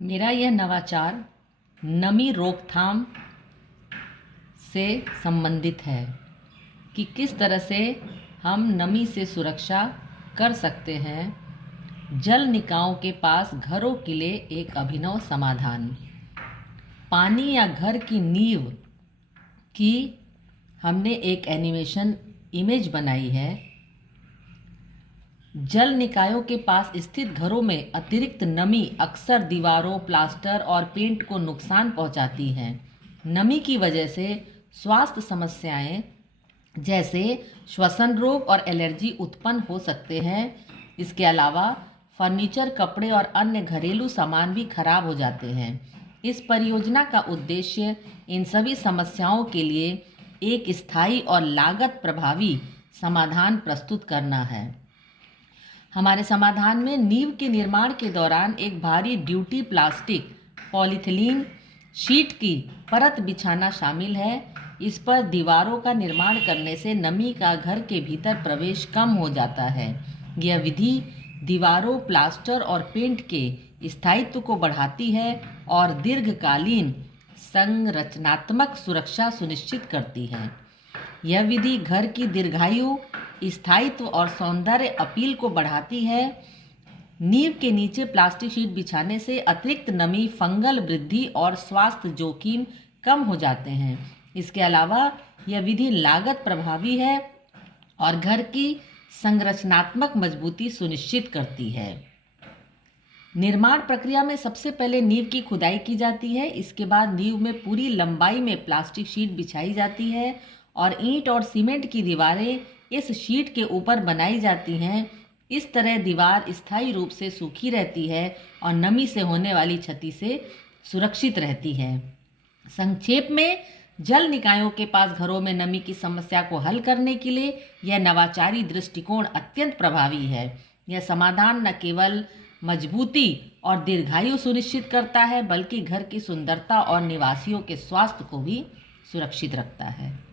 मेरा यह नवाचार नमी रोकथाम से संबंधित है कि किस तरह से हम नमी से सुरक्षा कर सकते हैं। जल निकायों के पास घरों के लिए एक अभिनव समाधान। पानी या घर की नींव की हमने एक एनिमेशन इमेज बनाई है। जल निकायों के पास स्थित घरों में अतिरिक्त नमी अक्सर दीवारों, प्लास्टर और पेंट को नुकसान पहुंचाती है। नमी की वजह से स्वास्थ्य समस्याएं जैसे श्वसन रोग और एलर्जी उत्पन्न हो सकते हैं। इसके अलावा फर्नीचर, कपड़े और अन्य घरेलू सामान भी खराब हो जाते हैं। इस परियोजना का उद्देश्य इन सभी समस्याओं के लिए एक स्थायी और लागत प्रभावी समाधान प्रस्तुत करना है। हमारे समाधान में नींव के निर्माण के दौरान एक भारी ड्यूटी प्लास्टिक पॉलीथिलीन शीट की परत बिछाना शामिल है। इस पर दीवारों का निर्माण करने से नमी का घर के भीतर प्रवेश कम हो जाता है। यह विधि दीवारों, प्लास्टर और पेंट के स्थायित्व को बढ़ाती है और दीर्घकालीन संरचनात्मक सुरक्षा सुनिश्चित करती है। यह विधि घर की दीर्घायु, स्थायित्व और सौंदर्य अपील को बढ़ाती है। नींव के नीचे प्लास्टिक शीट बिछाने से अतिरिक्त नमी, फंगल वृद्धि और स्वास्थ्य जोखिम कम हो जाते हैं। इसके अलावा यह विधि लागत प्रभावी है और घर की संरचनात्मक मजबूती सुनिश्चित करती है। निर्माण प्रक्रिया में सबसे पहले नींव की खुदाई की जाती है। इसके बाद नींव में पूरी लंबाई में प्लास्टिक शीट बिछाई जाती है और ईंट और सीमेंट की दीवारें इस शीट के ऊपर बनाई जाती हैं। इस तरह दीवार स्थायी रूप से सूखी रहती है और नमी से होने वाली क्षति से सुरक्षित रहती है। संक्षेप में, जल निकायों के पास घरों में नमी की समस्या को हल करने के लिए यह नवाचारी दृष्टिकोण अत्यंत प्रभावी है। यह समाधान न केवल मजबूती और दीर्घायु सुनिश्चित करता है, बल्कि घर की सुंदरता और निवासियों के स्वास्थ्य को भी सुरक्षित रखता है।